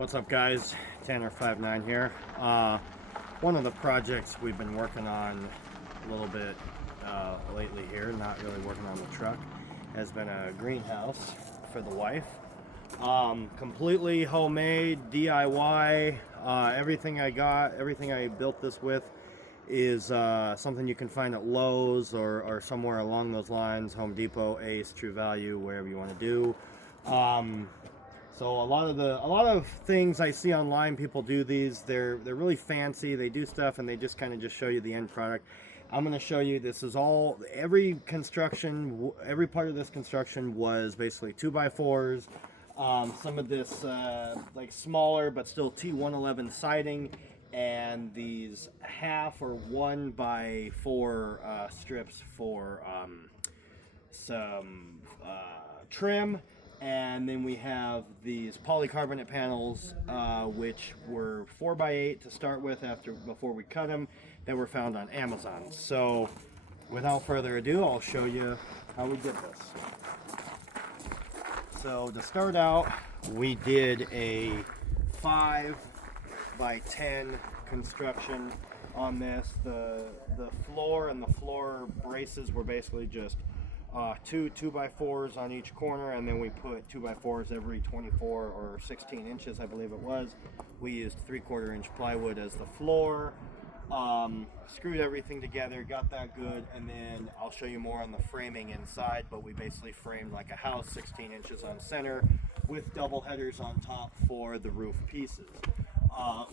What's up, guys? Tanner59 here. One of the projects we've been working on a little bit lately here, not really working on the truck, has been a greenhouse for the wife. Completely homemade, DIY. Everything I built this with is something you can find at Lowe's or somewhere along those lines, Home Depot, Ace, True Value, wherever you want to do. So a lot of things I see online, people do these. They're really fancy. They do stuff and they just kind of show you the end product. I'm going to show you, this is all, every part of this construction was basically 2x4s. Some of this like smaller but still T111 siding, and these half or 1x4 strips for some trim. And then we have these polycarbonate panels, which were 4x8 to start with before we cut them, that were found on Amazon. So without further ado, I'll show you how we did this. So to start out, we did a 5x10 construction on this. The floor and the floor braces were basically just two 2x4s on each corner, and then we put 2x4s every 24 or 16 inches, I believe it was. We used 3/4 inch plywood as the floor. Screwed everything together, got that good, and then I'll show you more on the framing inside, but we basically framed like a house, 16 inches on center, with double headers on top for the roof pieces.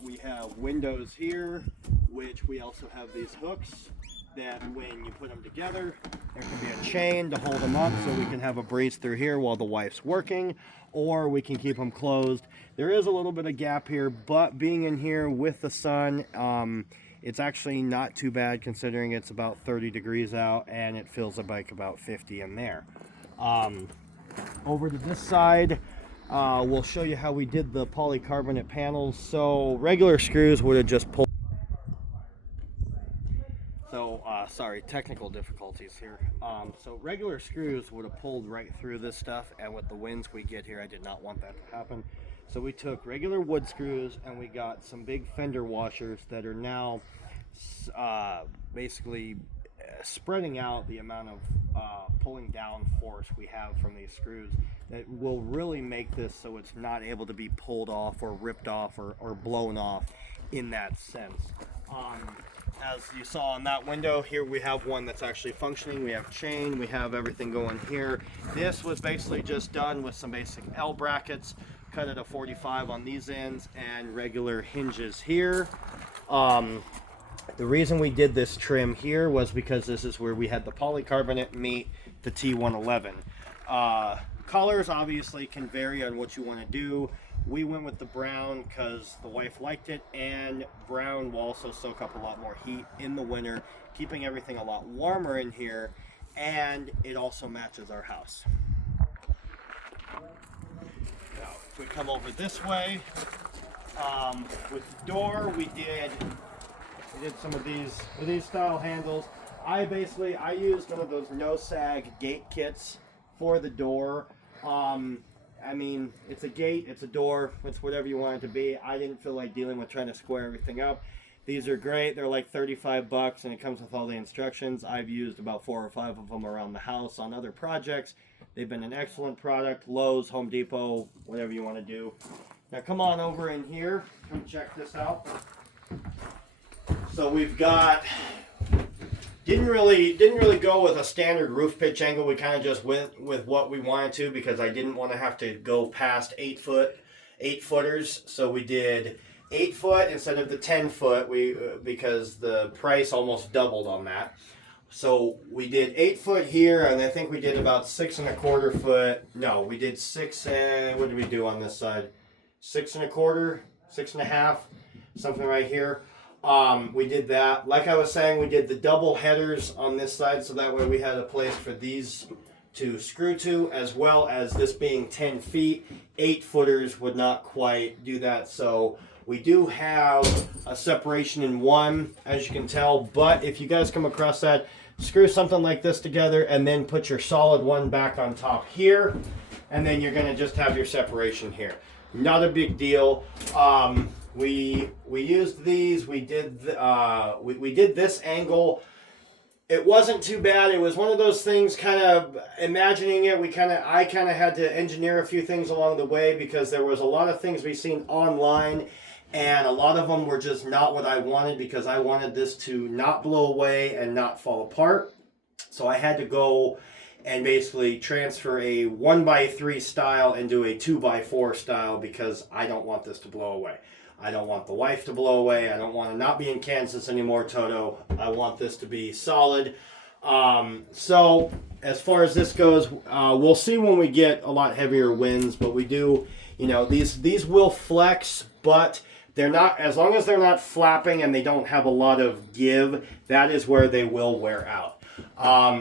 We have windows here, which we also have these hooks that when you put them together, there can be a chain to hold them up so we can have a breeze through here while the wife's working, or we can keep them closed. There is a little bit of gap here, but being in here with the sun, it's actually not too bad considering it's about 30 degrees out and it feels like about 50 in there. Over to this side, we'll show you how we did the polycarbonate panels. So regular screws would have just pulled. Sorry, technical difficulties here. So regular screws would have pulled right through this stuff, and with the winds we get here, I did not want that to happen. So we took regular wood screws and we got some big fender washers that are now basically spreading out the amount of pulling down force we have from these screws that will really make this so it's not able to be pulled off or ripped off or blown off in that sense. As you saw in that window, here we have one that's actually functioning. We have chain, we have everything going here. This was basically just done with some basic L brackets, cut at a 45 on these ends, and regular hinges here. The reason we did this trim here was because this is where we had the polycarbonate meet the T111. Colors obviously can vary on what you want to do. We went with the brown because the wife liked it, and brown will also soak up a lot more heat in the winter, keeping everything a lot warmer in here, and it also matches our house. Now, if we come over this way, with the door, we did some of these style handles. I used one of those no sag gate kits for the door. I mean, it's a gate, it's a door, it's whatever you want it to be. I didn't feel like dealing with trying to square everything up. These are great. They're like 35 bucks and it comes with all the instructions. I've used about 4 or 5 of them around the house on other projects. They've been an excellent product. Lowe's, Home Depot, whatever you want to do. Now come on over in here. Come check this out. So we've got, didn't really go with a standard roof pitch angle. We kind of just went with what we wanted to because I didn't want to have to go past 8 footers. So we did 8 foot instead of the 10 foot. Because the price almost doubled on that. So we did 8 foot here, and I think we did about 6 1/4 foot. No, we did 6 and what did we do on this side? 6 1/4, 6 1/2, something right here. We did that. Like I was saying, we did the double headers on this side, so that way we had a place for these to screw to, as well as this being 10 feet. 8 footers would not quite do that, so we do have a separation in one, as you can tell, but if you guys come across that, screw something like this together and then put your solid one back on top here, and then you're going to just have your separation here. Not a big deal. We used these. We did we did this angle. It wasn't too bad. It was one of those things, kind of imagining it. I kind of had to engineer a few things along the way because there was a lot of things we've seen online, and a lot of them were just not what I wanted because I wanted this to not blow away and not fall apart. So I had to go and basically transfer a 1x3 style into a 2x4 style because I don't want this to blow away. I don't want the wife to blow away. I don't want to not be in Kansas anymore, Toto. I want this to be solid. So as far as this goes, we'll see when we get a lot heavier winds, but we do, these will flex, but they're not, as long as they're not flapping and they don't have a lot of give, that is where they will wear out.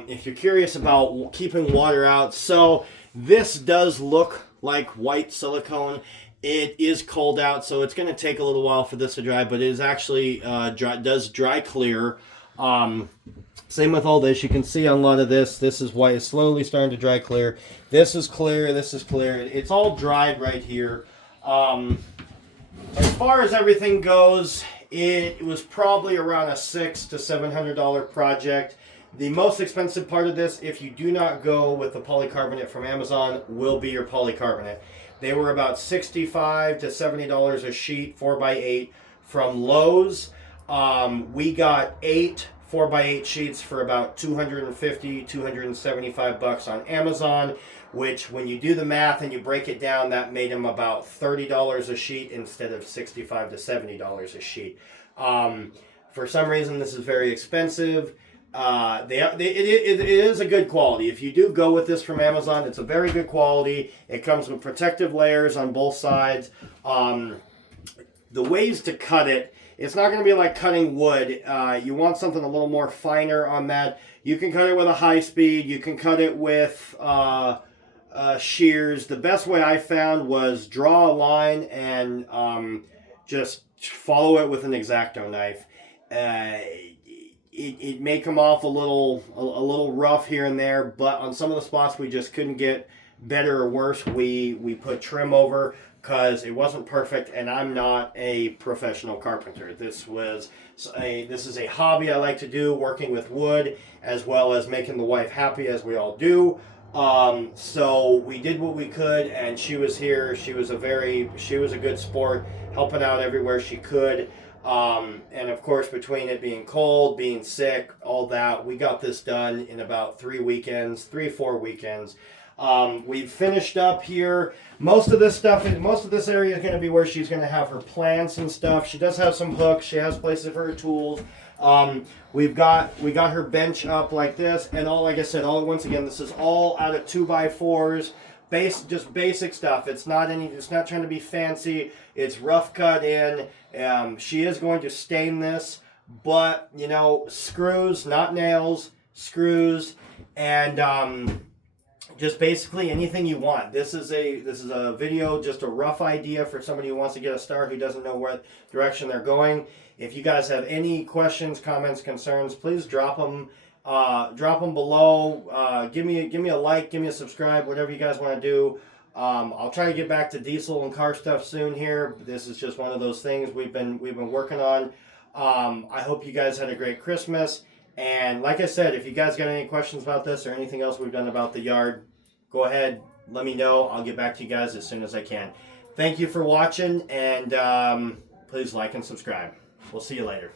If you're curious about keeping water out, so this does look like white silicone. It is cold out, so it's going to take a little while for this to dry, but it is actually does dry clear. Same with all this. You can see on a lot of this is white. It's slowly starting to dry clear. This is clear. This is clear. It's all dried right here. As far as everything goes, it was probably around a $600 to $700 project. The most expensive part of this, if you do not go with the polycarbonate from Amazon, will be your polycarbonate. They were about $65 to $70 a sheet, 4x8 from Lowe's. We got 8 4x8 sheets for about $250, $275 on Amazon, which when you do the math and you break it down, that made them about $30 a sheet instead of $65 to $70 a sheet. For some reason, this is very expensive. It is a good quality. If you do go with this from Amazon, it's a very good quality. It comes with protective layers on both sides. The ways to cut it, it's not going to be like cutting wood. You want something a little more finer on that. You can cut it with a high speed. You can cut it with shears. The best way I found was draw a line and just follow it with an X-Acto knife. It may come off a little rough here and there, but on some of the spots we just couldn't get better or worse. We put trim over because it wasn't perfect, and I'm not a professional carpenter. This is a hobby I like to do, working with wood as well as making the wife happy, as we all do. So we did what we could, and she was here. She was a good sport, helping out everywhere she could. And of course, between it being cold, being sick, all that, we got this done in about 4 weekends. We've finished up here. Most of this area is going to be where she's going to have her plants and stuff. She does have some hooks. She has places for her tools. We got her bench up like this, and once again, this is all out of 2x4s. Just basic stuff. It's not trying to be fancy. It's rough cut in. She is going to stain this, but screws, not nails, screws, and just basically anything you want. This is a video, just a rough idea for somebody who wants to get a start, who doesn't know what direction they're going. If you guys have any questions, comments, concerns, please drop them below. Give me a like, give me a subscribe, whatever you guys want to do. I'll try to get back to diesel and car stuff soon here. This is just one of those things we've been working on. I hope you guys had a great Christmas. And like I said, if you guys got any questions about this or anything else we've done about the yard, go ahead, let me know. I'll get back to you guys as soon as I can. Thank you for watching, and please like and subscribe. We'll see you later.